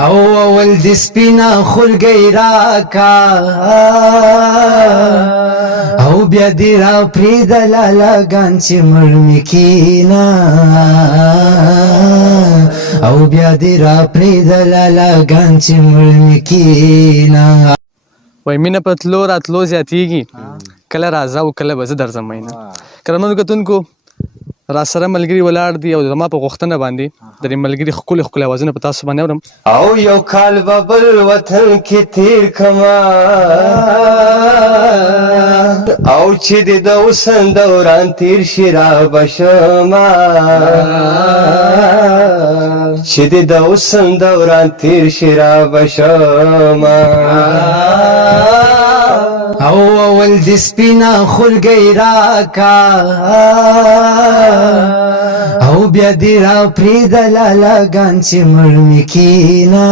اول د سپینا خلګی راکا او بیا دی را پریدل لګان چې مړمی کینا او بیا دی را پریدل لګان چې مړمی کینا وای مینه په تلو راتلو زیاتیږي کله راځه او کله به زه درځم مینه کرمنو کتونکو را سره ملګري ولاړ دي او زما په غوښتنه باندې د دې ملګري ښکلي ښکلي اوازونه په تاسو باندې اورم او یو کال به بل وطن کې تیر کما او چې د اوسن دوران تیر شي را بشما چې د اوسن دوران تیر شي را بشما او اول د سپینا خلګی راکا او بیا دی را پریدل لګان چې مړمی کینا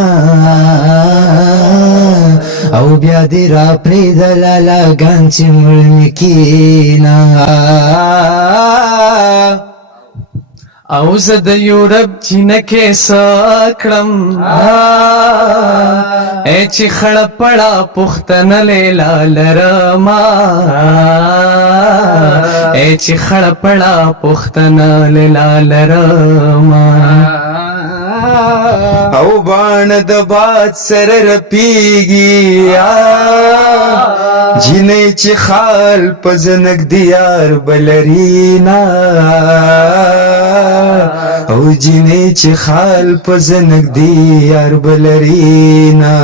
او بیا دی را پریدل لګان چې مړمی کینا او زه د یورپ جنکې سکړم ای چې خړه پړه پښتنه لیلا لرما ای چې خړه پړه پښتنه لیلا لرما او بان د باد سره رپیږي جنې چې خال په زنګ دیار بلرینا او جنې چې خال په زنګ دیار بلرینا